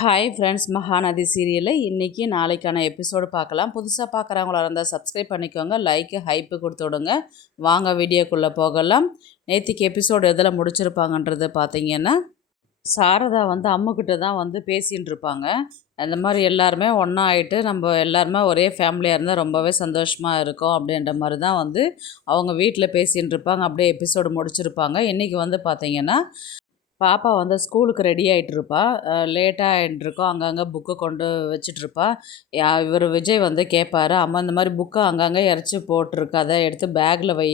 Hi friends, Mahanadi சீரியலில் இன்றைக்கி நாளைக்கான எபிசோடு பார்க்கலாம். புதுசாக பார்க்குறவங்களா இருந்தால் சப்ஸ்கிரைப் பண்ணிக்கோங்க, லைக்கு ஹைப்பு கொடுத்து விடுங்க. வாங்க வீடியோக்குள்ளே போகலாம். நேற்றுக்கு எபிசோடு எதில் முடிச்சிருப்பாங்கன்றது பார்த்தீங்கன்னா, சாரதா அம்முக்கிட்ட தான் பேசின்னு இருப்பாங்க. அந்த மாதிரி எல்லாருமே ஒன்றா ஆகிட்டு நம்ம எல்லாருமே ஒரே ஃபேமிலியாக இருந்தால் ரொம்பவே சந்தோஷமாக இருக்கும் அப்படின்ற மாதிரி தான் அவங்க வீட்டில் பேசின்னு இருப்பாங்க. அப்படியே எபிசோடு முடிச்சிருப்பாங்க. இன்றைக்கி பார்த்தீங்கன்னா, பாப்பா ஸ்கூலுக்கு ரெடி ஆகிட்டுருப்பா. லேட்டாக ஆகிட்டுருக்கோம். அங்கங்கே புக்கு கொண்டு வச்சிட்ருப்பா. இவர் விஜய் கேட்பாரு, அம்மா இந்த மாதிரி புக்கை அங்கங்கே இறச்சி போட்டிருக்காத, எடுத்து பேக்கில் வை.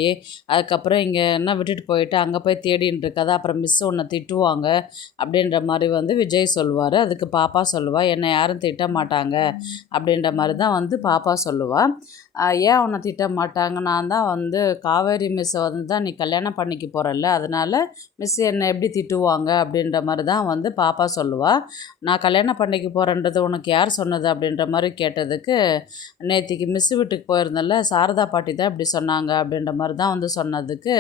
அதுக்கப்புறம் இங்கே என்ன விட்டுட்டு போயிட்டு அங்கே போய் தேடின்னு இருக்காத, அப்புறம் மிஸ் உன்னை திட்டுவாங்க அப்படின்ற மாதிரி விஜய் சொல்லுவார். அதுக்கு பாப்பா சொல்லுவாள், என்னை யாரும் திட்ட மாட்டாங்க அப்படின்ற மாதிரி தான் பாப்பா சொல்லுவாள். ஏன் உன்னை திட்ட மாட்டாங்க, நான் தான் காவேரி மிஸ்ஸை தான் நீ கல்யாணம் பண்ணிக்க போகிறல்ல, அதனால் மிஸ் என்னை எப்படி திட்டுவாங்க அப்படின்ற மாதிரி தான் பாப்பா சொல்லுவாள். நான் கல்யாணம் பண்ணிக்க போகிறேன்றது உனக்கு யார் சொன்னது அப்படின்ற மாதிரி கேட்டதுக்கு, நேற்றுக்கு மிஸ் வீட்டுக்கு போயிருந்தேன்ல, சாரதா பாட்டி தான் இப்படி சொன்னாங்க அப்படின்ற மாதிரி தான் சொன்னதுக்கு,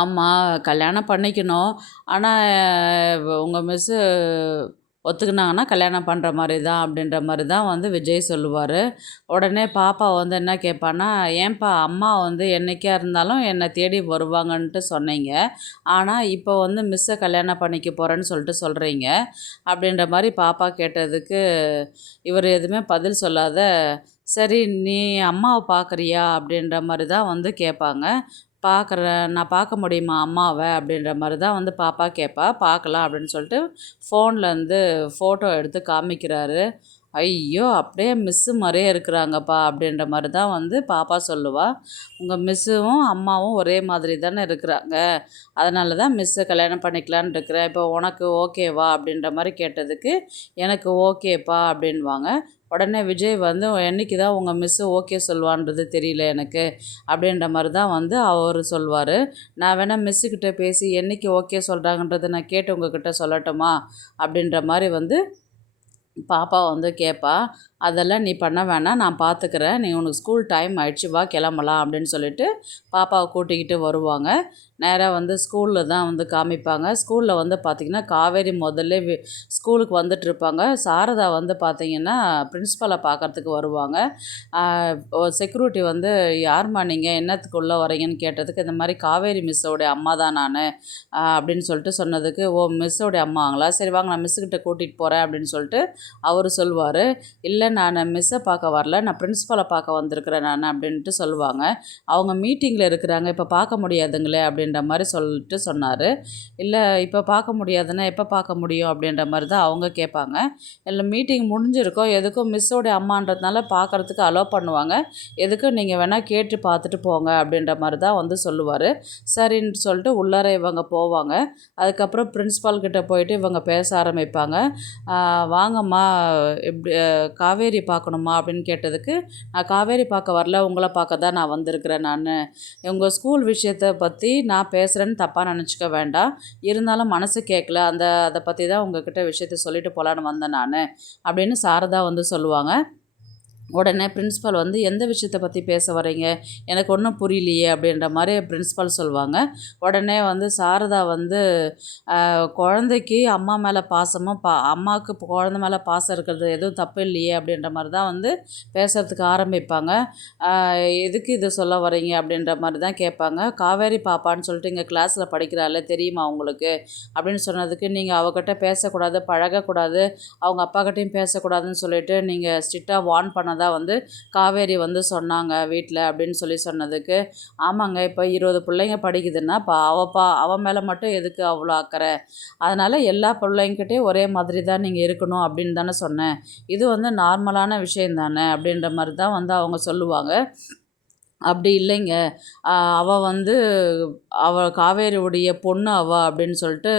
ஆமாம் கல்யாணம் பண்ணிக்கணும், ஆனால் உங்கள் மிஸ்ஸு ஒத்துக்குனாங்கன்னா கல்யாணம் பண்ணுற மாதிரி தான் அப்படின்ற மாதிரி தான் விஜய் சொல்லுவார். உடனே பாப்பா என்ன கேட்பான்னா, ஏன்பா அம்மா என்றைக்கா இருந்தாலும் என்னை தேடி வருவாங்கன்ட்டு சொன்னீங்க, ஆனால் இப்போ மிஸ்ஸை கல்யாணம் பண்ணிக்க போகிறேன்னு சொல்லிட்டு சொல்கிறீங்க அப்படின்ற மாதிரி பாப்பா கேட்டதுக்கு, இவர் எதுவுமே பதில் சொல்லாத, சரி நீ அம்மாவை பார்க்குறியா அப்படின்ற மாதிரி தான் கேட்பாங்க. நான் பார்க்க முடியுமா அம்மாவை அப்படின்ற மாதிரி தான் பாப்பா கேட்பா. பார்க்கலாம் அப்படின்னு சொல்லிட்டு ஃபோன்லேருந்து ஃபோட்டோ எடுத்து காமிக்கிறாரு. ஐயோ அப்படியே மிஸ்ஸு மாதிரியே இருக்கிறாங்கப்பா அப்படின்ற மாதிரி தான் பாப்பா சொல்லுவாள். உங்கள் மிஸ்ஸும் அம்மாவும் ஒரே மாதிரி தானே இருக்கிறாங்க, அதனால தான் மிஸ்ஸை கல்யாணம் பண்ணிக்கலான்னு இருக்கிறேன், இப்போ உனக்கு ஓகேவா அப்படின்ற மாதிரி கேட்டதுக்கு, எனக்கு ஓகேப்பா அப்படின்வாங்க. உடனே விஜய் என்றைக்கு தான் உங்கள் மிஸ்ஸு ஓகே சொல்லுவான்றது தெரியல எனக்கு அப்படின்ற மாதிரி தான் அவர் சொல்வார். நான் வேணால் மிஸ்ஸுக்கிட்ட பேசி என்றைக்கு ஓகே சொல்கிறாங்கன்றதை நான் கேட்டு உங்ககிட்ட சொல்லட்டுமா அப்படின்ற மாதிரி பாப்பா கேட்பா. அதெல்லாம் நீ பண்ண வேணாம், நான் பார்த்துக்கிறேன், நீ உனக்கு ஸ்கூல் டைம் ஆயிடுச்சு, வா கிளம்பலாம் அப்படின்னு சொல்லிட்டு பாப்பாவை கூட்டிக்கிட்டு வருவாங்க. நேராக ஸ்கூலில் தான் காமிப்பாங்க. ஸ்கூலில் பார்த்திங்கன்னா காவேரி முதல்ல ஸ்கூலுக்கு வந்துட்டுருப்பாங்க. சாரதா பார்த்திங்கன்னா பிரின்ஸிபலை பார்க்குறதுக்கு வருவாங்க. செக்யூரிட்டி யார்மா நீங்கள் என்னத்துக்குள்ளே வரீங்கன்னு கேட்டதுக்கு, இந்த மாதிரி காவேரி மிஸ்ஸோடைய அம்மா தான் நான் அப்படின்னு சொல்லிட்டு சொன்னதுக்கு, ஓ மிஸ்ஸோடைய அம்மாங்களா, சரி வாங்க நான் மிஸ்ஸுக்கிட்ட கூட்டிகிட்டு போகிறேன் அப்படின்னு சொல்லிட்டு அவர் சொல்லுவார். இல்லை நான் மிஸ்ஸை பார்க்க வரல, நான் பிரின்ஸிபலை பார்க்க வந்திருக்கிறேன் நான் அப்படின்ட்டு சொல்லுவாங்க. அவங்க மீட்டிங்கில் இருக்கிறாங்க, இப்போ பார்க்க முடியாதுங்களே அப்படின்ற மாதிரி சொல்லிட்டு சொன்னார். இல்லை இப்போ பார்க்க முடியாதுன்னா எப்போ பார்க்க முடியும் அப்படின்ற மாதிரி தான் அவங்க கேட்பாங்க. இல்லை மீட்டிங் முடிஞ்சிருக்கோம், எதுக்கும் மிஸ்ஸோடைய அம்மான்றதுனால பார்க்குறதுக்கு அலோவ் பண்ணுவாங்க, எதுக்கும் நீங்கள் வேணால் கேட்டு பார்த்துட்டு போங்க அப்படின்ற மாதிரி தான் சொல்லுவார். சரின்னு சொல்லிட்டு உள்ளார இவங்க போவாங்க. அதுக்கப்புறம் பிரின்ஸிபால் கிட்டே போயிட்டு இவங்க பேச ஆரம்பிப்பாங்க. வாங்கம்மா இப்படி காவேரி பார்க்கணுமா அப்படின்னு கேட்டதுக்கு, நான் காவேரி பார்க்க வரல, உங்களை பார்க்க தான் நான் வந்திருக்கிறேன், நான் உங்கள் ஸ்கூல் விஷயத்தை பற்றி நான் பேசுகிறேன்னு தப்பாக நினச்சிக்க வேண்டாம், இருந்தாலும் மனசு கேட்கல, அதை பற்றி தான் உங்ககிட்ட விஷயத்தை சொல்லிட்டு போகலான்னு வந்தேன் நான் அப்படின்னு சாரதா சொல்லுவாங்க. உடனே பிரின்ஸிபல் எந்த விஷயத்தை பற்றி பேச வரீங்க, எனக்கு ஒன்றும் புரியலையே அப்படின்ற மாதிரி பிரின்ஸிபல் சொல்லுவாங்க. உடனே சாரதா குழந்தைக்கு அம்மா மேலே பாசமும் அம்மாவுக்கு குழந்தை மேலே பாசம் இருக்கிறது எதுவும் தப்பு இல்லையே அப்படின்ற மாதிரி தான் பேசுகிறதுக்கு ஆரம்பிப்பாங்க. எதுக்கு இதை சொல்ல வரீங்க அப்படின்ற மாதிரி தான் கேட்பாங்க. காவேரி பாப்பான்னு சொல்லிட்டு இங்கே கிளாஸில் படிக்கிறாள் தெரியுமா உங்களுக்கு அப்படின்னு சொன்னதுக்கு, நீங்கள் அவகிட்ட பேசக்கூடாது, பழகக்கூடாது, அவங்க அப்பாக்கிட்டையும் பேசக்கூடாதுன்னு சொல்லிட்டு நீங்கள் ஸ்ட்ரிக்டாக வார்ன் பண்ண தான் காவேரி சொன்னாங்க வீட்டில் அப்படின்னு சொன்னதுக்கு, ஆமாங்க இப்போ 20 பிள்ளைங்க படிக்குதுன்னா அவன் மேலே மட்டும் எதுக்கு அவ்வளோ அக்கறை, அதனால் எல்லா பிள்ளைங்கிட்டையும் ஒரே மாதிரி தான் நீங்கள் இருக்கணும் அப்படின்னு தானே சொன்னேன், இது நார்மலான விஷயம் தானே அப்படின்ற மாதிரி தான் அவங்க சொல்லுவாங்க. அப்படி இல்லைங்க, அவள் காவேரியுடைய பொண்ணு அப்படின்னு சொல்லிட்டு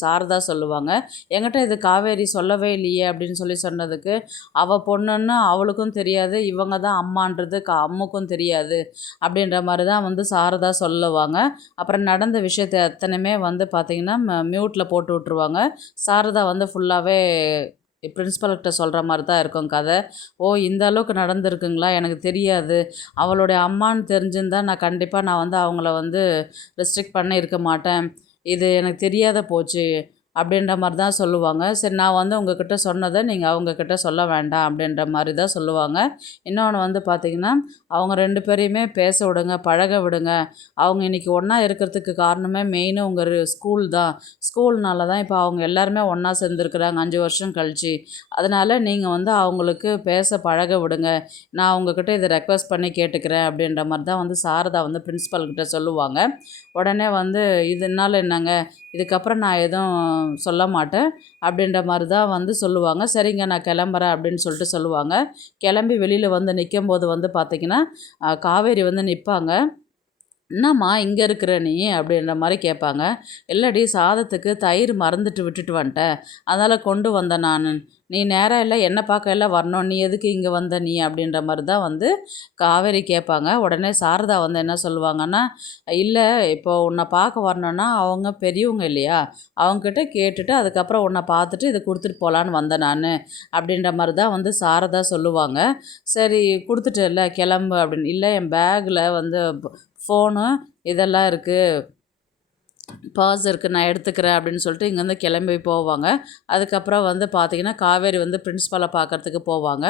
சாரதா சொல்லுவாங்க. என்கிட்ட இது காவேரி சொல்லவே இல்லையே அப்படின்னு சொன்னதுக்கு, அவள் பொண்ணுன்னு அவளுக்கும் தெரியாது, இவங்க தான் அம்மான்றது அம்முக்கும் தெரியாது அப்படின்ற மாதிரி தான் சாரதா சொல்லுவாங்க. அப்புறம் நடந்த விஷயத்தை அத்தனையுமே பார்த்திங்கன்னா மியூட்டில் போட்டு விட்ருவாங்க. சாரதா ஃபுல்லாகவே பிரின்ஸிபல்கிட்ட சொல்கிற மாதிரி தான் இருக்கும் கதை. ஓ இந்த அளவுக்கு நடந்திருக்குங்களா, எனக்கு தெரியாது, அவளுடைய அம்மான்னு தெரிஞ்சிருந்தால் நான் கண்டிப்பாக அவங்கள ரெஸ்ட்ரிக்ட் பண்ணி இருக்க மாட்டேன், இது எனக்கு தெரியாத போச்சு, அப்படின்ற மாதிரி தான் சொல்லுவாங்க. சரி நான் வந்து உங்ககிட்ட சொன்னதை நீங்கள் அவங்கக்கிட்ட சொல்ல வேண்டாம் அப்படின்ற மாதிரி தான் சொல்லுவாங்க. இன்னொன்று வந்து பார்த்திங்கன்னா, அவங்க 2 பேரையுமே பேச விடுங்க, பழக விடுங்க. அவங்க இன்றைக்கி ஒன்றா இருக்கிறதுக்கு காரணமே மெயினு உங்கள் ஸ்கூல் தான். ஸ்கூல்னால தான் இப்போ அவங்க எல்லாருமே ஒன்றா சேர்ந்துருக்குறாங்க 5 வருஷம் கழிச்சு. அதனால் நீங்கள் வந்து அவங்களுக்கு பேச பழக விடுங்க. நான் உங்ககிட்ட இதை ரெக்வெஸ்ட் பண்ணி கேட்டுக்கிறேன் அப்படின்ற மாதிரி தான் வந்து சாரதா வந்து பிரின்ஸிபல்கிட்ட சொல்லுவாங்க. உடனே வந்து இதனால என்னங்க, இதுக்கப்புறம் நான் எதுவும் சொல்ல மாட்டேன் அப்படின்ற மாதிரி தான் வந்து சொல்லுவாங்க. சரிங்க நான் கிளம்புறேன் அப்படின்னு சொல்லிட்டு சொல்லுவாங்க. கிளம்பி வெளியில் வந்து நிற்கும்போது வந்து பார்த்திங்கன்னா, காவேரி வந்து நிற்பாங்க. என்னம்மா இங்கே இருக்கிற நீ அப்படின்ற மாதிரி கேட்பாங்க. இல்லடி சாதத்துக்கு தயிர் மறந்துட்டு விட்டுட்டு வந்துட்டேன், அதனால் கொண்டு வந்தேன் நான். நீ நேராக இல்லை என்னை பார்க்க எல்லாம் வரணும், நீ எதுக்கு இங்கே வந்த நீ அப்படின்ற மாதிரி தான் வந்து காவேரி கேட்பாங்க. உடனே சாரதா வந்து என்ன சொல்லுவாங்கன்னா, இல்லை இப்போ உன்னை பார்க்க வரணுன்னா அவங்க பெரியவங்க இல்லையா, அவங்கக்கிட்ட கேட்டுட்டு அதுக்கப்புறம் உன்னை பார்த்துட்டு இதை கொடுத்துட்டு போகலான்னு வந்தேன் நான் அப்படின்ற மாதிரி தான் வந்து சாரதா சொல்லுவாங்க. சரி கொடுத்துட்டேல்ல கிளம்பு அப்படின்னு. இல்லை என் பேக்கில் வந்து ஃபோனு இதெல்லாம் இருக்குது, பர்ஸ் இருக்குது, நான் எடுத்துக்கிறேன் அப்படின்னு சொல்லிட்டு இங்கேருந்து கிளம்பி போவாங்க. அதுக்கப்புறம் வந்து பார்த்திங்கன்னா காவேரி வந்து பிரின்ஸிபலை பார்க்குறதுக்கு போவாங்க.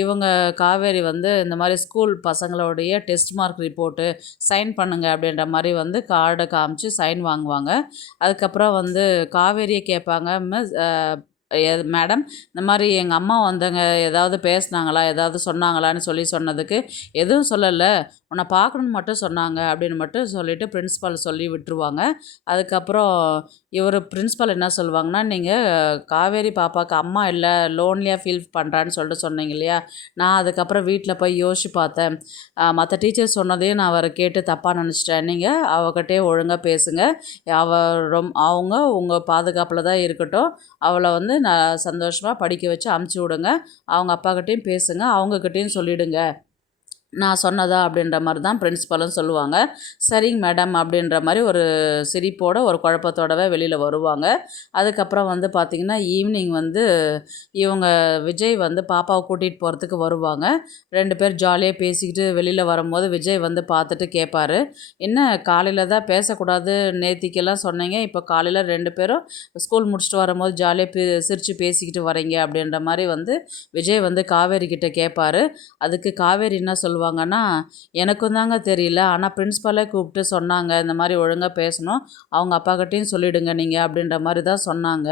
இவங்க காவேரி வந்து இந்த மாதிரி ஸ்கூல் பசங்களுடைய டெஸ்ட் மார்க் ரிப்போர்ட்டு சைன் பண்ணுங்க அப்படின்ற மாதிரி வந்து கார்டை காமிச்சு சைன் வாங்குவாங்க. அதுக்கப்புறம் வந்து காவேரியை கேட்பாங்க, மிஸ் மேடம் இந்த மாதிரி எங்கள் அம்மா வந்தவங்க ஏதாவது பேசுனாங்களா, ஏதாவது சொன்னாங்களான்னு சொன்னதுக்கு எதுவும் சொல்லலை, உன்னை பார்க்கணுன்னு மட்டும் சொன்னாங்க அப்படின்னு மட்டும் சொல்லிவிட்டு பிரின்ஸிபால் சொல்லி விட்டுருவாங்க. அதுக்கப்புறம் இவர் பிரின்ஸிபால் என்ன சொல்லுவாங்கன்னா, நீங்கள் காவேரி பாப்பாவுக்கு அம்மா இல்லை லோன்லியாக ஃபீல் பண்ணுறான்னு சொல்லிட்டு சொன்னீங்க இல்லையா, நான் அதுக்கப்புறம் வீட்டில் போய் யோசிச்சு பார்த்தேன், மற்ற டீச்சர்ஸ் சொன்னதையும் நான் அவரை கேட்டு தப்பாக நினச்சிட்டேன். நீங்கள் அவகிட்டே ஒழுங்காக பேசுங்க, அவங்க உங்கள் பாதுகாப்பில் தான் இருக்கட்டும், அவளை வந்து நான் சந்தோஷமாக படிக்க வச்சு அமுச்சு விடுங்க, அவங்க அப்பாக்கிட்டேயும் பேசுங்க, அவங்கக்கிட்டேயும் சொல்லிவிடுங்க நான் சொன்னதா அப்படின்ற மாதிரி தான் பிரின்ஸிபலும் சொல்லுவாங்க. சரிங்க மேடம் அப்படின்ற மாதிரி ஒரு சிரிப்போட ஒரு குழப்பத்தோடவே வெளியில் வருவாங்க. அதுக்கப்புறம் வந்து பார்த்திங்கன்னா ஈவினிங் வந்து இவங்க விஜய் வந்து பாப்பாவை கூட்டிகிட்டு போகிறதுக்கு வருவாங்க. 2 பேர் ஜாலியாக பேசிக்கிட்டு வெளியில் வரும்போது விஜய் வந்து பார்த்துட்டு கேட்பாரு, என்ன காலையில் தான் பேசக்கூடாது நேத்திக்கெல்லாம் சொன்னீங்க, இப்போ காலையில் 2 பேரும் ஸ்கூல் முடிச்சுட்டு வரும்போது ஜாலியாக சிரித்து பேசிக்கிட்டு வரீங்க அப்படின்ற மாதிரி வந்து விஜய் வந்து காவேரி கிட்ட கேட்பாரு. அதுக்கு காவேரி என்ன சொல்லுவாங்கன்னா, எனக்கும் தாங்க தெரியல, ஆனால் பிரின்ஸிபலே கூப்பிட்டு சொன்னாங்க, இந்த மாதிரி ஒழுங்காக பேசணும், அவங்க அப்பாக்கிட்டையும் சொல்லிவிடுங்க நீங்கள் அப்படின்ற மாதிரி தான் சொன்னாங்க.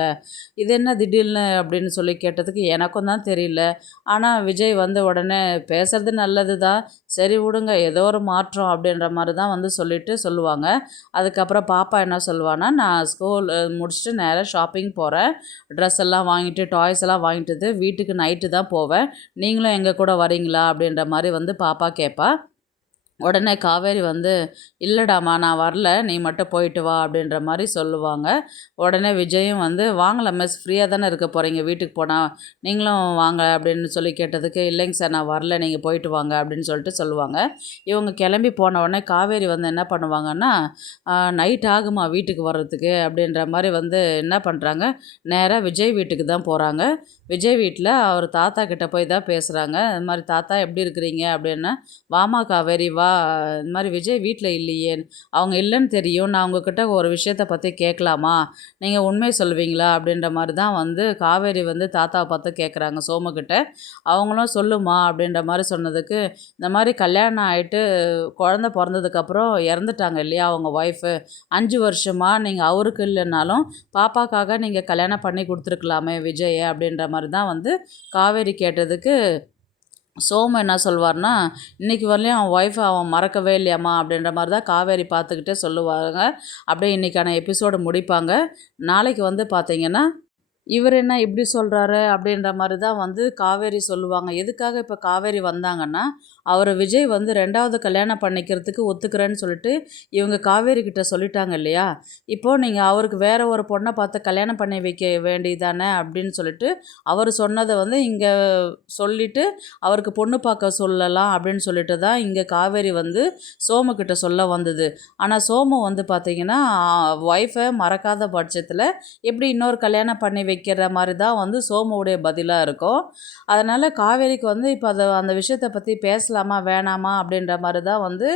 இது என்ன திடீர்னு அப்படின்னு சொல்லி கேட்டதுக்கு எனக்கும் தான் தெரியல, ஆனால் விஜய் வந்து உடனே பேசுறது நல்லது தான், சரி விடுங்க ஏதோ ஒரு மாற்றம் அப்படின்ற மாதிரி தான் வந்து சொல்லுவாங்க. அதுக்கப்புறம் பாப்பா என்ன சொல்லுவான்னா, நான் ஸ்கூல் முடிச்சுட்டு நேராக ஷாப்பிங் போகிறேன், ட்ரெஸ் எல்லாம் வாங்கிட்டு டாய்ஸ் எல்லாம் வாங்கிட்டு வீட்டுக்கு நைட்டு தான் போவேன், நீங்களும் எங்கள் கூட வரீங்களா அப்படின்ற மாதிரி வந்து பாப்பா கேட்பா. உடனே காவேரி வந்து இல்லைடாம்மா நான் வரல, நீ மட்டும் போயிட்டு வா அப்படின்ற மாதிரி சொல்லுவாங்க. உடனே விஜயும் வந்து வாங்கல மிஸ், ஃப்ரீயாக தானே இருக்க போகிறீங்க வீட்டுக்கு போனால், நீங்களும் வாங்க அப்படின்னு சொல்லி கேட்டதுக்கு இல்லைங்க சார் நான் வரல, நீங்கள் போயிட்டு வாங்க அப்படின்னு சொல்லிட்டு சொல்லுவாங்க. இவங்க கிளம்பி போன உடனே காவேரி வந்து என்ன பண்ணுவாங்கன்னா, நைட் ஆகுமா வீட்டுக்கு வர்றதுக்கு அப்படின்ற மாதிரி வந்து என்ன பண்ணுறாங்க, நேராக விஜய் வீட்டுக்கு தான் போகிறாங்க. விஜய் வீட்டில் அவர் தாத்தா கிட்டே போய் தான் பேசுகிறாங்க. இது மாதிரி தாத்தா எப்படி இருக்கிறீங்க அப்படின்னா, வாமா காவேரி வா, இந்த மாதிரி விஜய் வீட்டில் இல்லையே, அவங்க இல்லைன்னு தெரியும், நான் உங்ககிட்ட ஒரு விஷயத்தை பற்றி கேட்கலாமா, நீங்கள் உண்மை சொல்லுவீங்களா அப்படின்ற மாதிரி தான் வந்து காவேரி வந்து தாத்தாவை பார்த்து கேட்குறாங்க சோமுக்கிட்ட. அவங்களும் சொல்லுமா அப்படின்ற மாதிரி சொன்னதுக்கு, இந்த மாதிரி கல்யாணம் ஆகிட்டு குழந்த பிறந்ததுக்கப்புறம் இறந்துட்டாங்க இல்லையா அவங்க ஒய்ஃபு, 5 வருஷமாக நீங்கள் அவருக்கு இல்லைன்னாலும் பாப்பாக்காக நீங்கள் கல்யாணம் பண்ணி கொடுத்துருக்கலாமே விஜயை அப்படின்ற மாதிரி தான் வந்து காவேரி கேட்டதுக்கு சோமு என்ன சொல்வார்னா, இன்றைக்கி வரலையும் அவன் ஒய்ஃபை அவன் மறக்கவே இல்லையாம்மா அப்படின்ற மாதிரி தான் காவேரி பார்த்துக்கிட்டே சொல்லுவாங்க. அப்படியே இன்றைக்கான எபிசோடு முடிப்பாங்க. நாளைக்கு வந்து பார்த்திங்கன்னா இவர் என்ன இப்படி சொல்கிறாரு அப்படின்ற மாதிரி தான் வந்து காவேரி சொல்லுவாங்க. எதுக்காக இப்போ காவேரி வந்தாங்கன்னா, அவர் விஜய் வந்து 2வது கல்யாணம் பண்ணிக்கிறதுக்கு ஒத்துக்கிறேன்னு சொல்லிட்டு இவங்க காவேரி கிட்ட சொல்லிட்டாங்க இல்லையா, இப்போது நீங்கள் அவருக்கு வேறு ஒரு பொண்ணை பார்த்து கல்யாணம் பண்ணி வைக்க வேண்டியதானே அப்படின்னு சொல்லிட்டு அவர் சொன்னதை வந்து இங்கே சொல்லிவிட்டு அவருக்கு பொண்ணு பார்க்க சொல்லலாம் அப்படின்னு சொல்லிட்டு தான் இங்கே காவேரி வந்து சோமுக்கிட்ட சொல்ல வந்தது. ஆனால் சோமு வந்து பார்த்திங்கன்னா ஒய்ஃபை மறக்காத பட்சத்தில் எப்படி இன்னொரு கல்யாணம் பண்ணி வைக்கிற மாதிரி தான் வந்து சோமுடைய பதிலாக இருக்கும். அதனால் காவேரிக்கு வந்து இப்போ அந்த விஷயத்தை பற்றி பேசலாமா வேணாமா அப்படின்ற மாதிரி தான் வந்து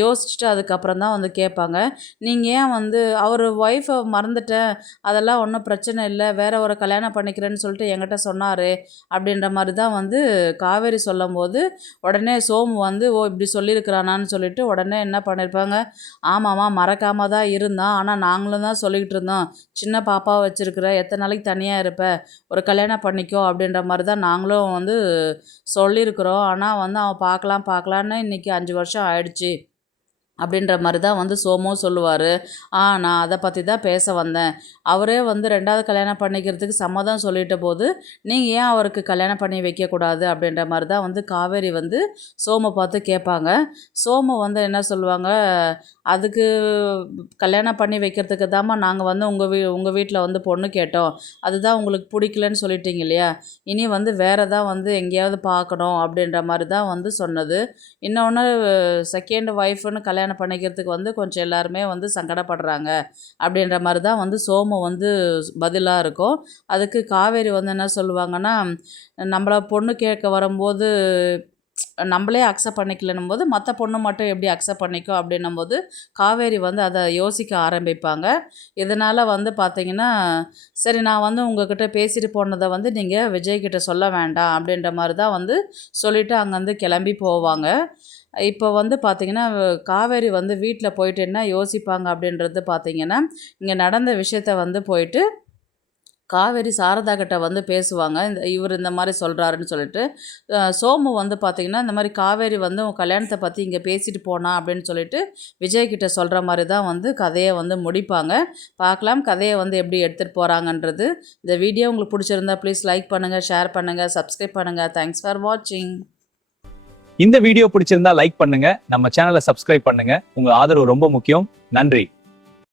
யோசிச்சுட்டு அதுக்கப்புறம் தான் வந்து கேட்பாங்க. நீங்கள் ஏன் வந்து அவர் ஒய்ஃபை மறந்துட்டேன், அதெல்லாம் ஒன்றும் பிரச்சனை இல்லை, வேற ஒரு கல்யாணம் பண்ணிக்கிறேன்னு சொல்லிட்டு என்கிட்ட சொன்னார் அப்படின்ற மாதிரி தான் வந்து காவேரி சொல்லும்போது உடனே சோமு வந்து ஓ இப்படி சொல்லியிருக்கிறானான்னு சொல்லிட்டு உடனே என்ன பண்ணியிருப்பாங்க, ஆமாம்மா மறக்காம தான் இருந்தான், ஆனால் நாங்களும் தான் சொல்லிக்கிட்டு இருந்தோம், சின்ன பாப்பா வச்சுருக்குற, எத்தனை நாளைக்கு தனியாக இருப்ப, ஒரு கல்யாணம் பண்ணிக்கோ அப்படின்ற மாதிரி தான் நாங்களும் வந்து சொல்லியிருக்கிறோம். ஆனால் வந்து அவன் பார்க்கலான்னு இன்றைக்கி 5 வருஷம் ஆயிடுச்சு அப்படின்ற மாதிரி தான் வந்து சோமும் சொல்லுவார். நான் அதை பற்றி தான் பேச வந்தேன், அவரே வந்து 2வது கல்யாணம் பண்ணிக்கிறதுக்கு சம்மதம் சொல்லிட்ட போது நீங்கள் ஏன் அவருக்கு கல்யாணம் பண்ணி வைக்கக்கூடாது அப்படின்ற மாதிரி தான் வந்து காவேரி வந்து சோமை பார்த்து கேட்பாங்க. சோமு வந்து என்ன சொல்லுவாங்க, அதுக்கு கல்யாணம் பண்ணி வைக்கிறதுக்கு தாம்மா நாங்கள் வந்து உங்கள் வீட்டில் வந்து பொண்ணு கேட்டோம், அதுதான் உங்களுக்கு பிடிக்கலன்னு சொல்லிட்டீங்க இல்லையா, இனி வந்து வேறு தான் வந்து எங்கேயாவது பார்க்கணும் அப்படின்ற மாதிரி தான் வந்து சொன்னது. இன்னொன்று செகண்ட் ஒய்ஃப்னு கல்யாணம் பண்ணிக்கிறதுக்கு வந்து கொஞ்சம் எல்லாருமே வந்து சங்கடப்படுறாங்க அப்படின்ற மாதிரி தான் வந்து சோமு வந்து பதிலாக இருக்கும். அதுக்கு காவேரி வந்து என்ன சொல்லுவாங்கன்னா, நம்மளை பொண்ணு கேட்க வரும்போது நம்மளே அக்செப்ட் பண்ணிக்கலன்னும் போது மற்ற பொண்ணு மட்டும் எப்படி அக்செப்ட் பண்ணிக்கோ அப்படின்னும் போது காவேரி வந்து அதை யோசிக்க ஆரம்பிப்பாங்க. இதனால் வந்து பார்த்திங்கன்னா, சரி நான் வந்து உங்ககிட்ட பேசிட்டு போனதை வந்து நீங்கள் விஜய்கிட்ட சொல்ல வேண்டாம் அப்படின்ற மாதிரி தான் வந்து சொல்லிவிட்டு அங்கேருந்து கிளம்பி போவாங்க. இப்போ வந்து பார்த்திங்கன்னா, காவேரி வந்து வீட்டில் போயிட்டு என்ன யோசிப்பாங்க அப்படின்றது பார்த்திங்கன்னா, இங்கே நடந்த விஷயத்த வந்து போயிட்டு காவேரி சாரதா கிட்ட வந்து பேசுவாங்க. இவர் இந்த மாதிரி சொல்கிறாருன்னு சொல்லிட்டு. சோமு வந்து பார்த்திங்கன்னா, இந்த மாதிரி காவேரி வந்து உன் கல்யாணத்தை பற்றி இங்கே பேசிட்டு போனா அப்படின்னு சொல்லிட்டு விஜய்கிட்ட சொல்கிற மாதிரி தான் வந்து கதையை வந்து முடிப்பாங்க. பார்க்கலாம் கதையை வந்து எப்படி எடுத்துகிட்டு போகிறாங்கன்றது. இந்த வீடியோ உங்களுக்கு பிடிச்சிருந்தா ப்ளீஸ் லைக் பண்ணுங்கள், ஷேர் பண்ணுங்கள், சப்ஸ்கிரைப் பண்ணுங்கள். தேங்க்ஸ் ஃபார் வாட்சிங். இந்த வீடியோ பிடிச்சிருந்தா லைக் பண்ணுங்க, நம்ம சேனலை சப்ஸ்கிரைப் பண்ணுங்க. உங்க ஆதரவு ரொம்ப முக்கியம். நன்றி.